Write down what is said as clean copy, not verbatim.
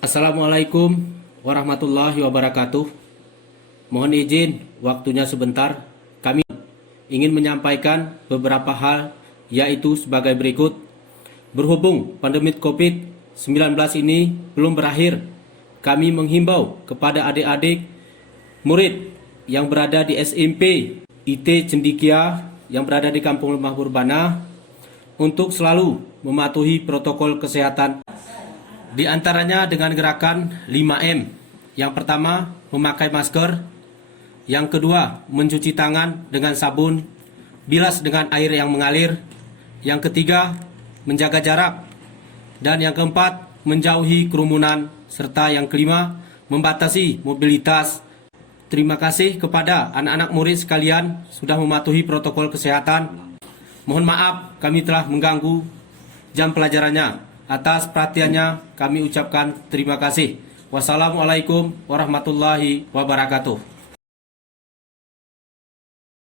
Assalamualaikum warahmatullahi wabarakatuh. Mohon izin waktunya sebentar. Kami ingin menyampaikan beberapa hal, yaitu sebagai berikut. Berhubung pandemi COVID-19 ini belum berakhir, kami menghimbau kepada adik-adik murid yang berada di SMP IT Cendikia yang berada di Kampung Lemah Burbana untuk selalu mematuhi protokol kesehatan, di antaranya dengan gerakan 5M. Yang pertama, memakai masker. Yang kedua, mencuci tangan dengan sabun, bilas dengan air yang mengalir. Yang ketiga, menjaga jarak. Dan yang keempat, menjauhi kerumunan. Serta yang kelima, membatasi mobilitas. Terima kasih kepada anak-anak murid sekalian sudah mematuhi protokol kesehatan. Mohon maaf kami telah mengganggu jam pelajarannya. Atas perhatiannya kami ucapkan terima kasih. Wassalamualaikum warahmatullahi wabarakatuh.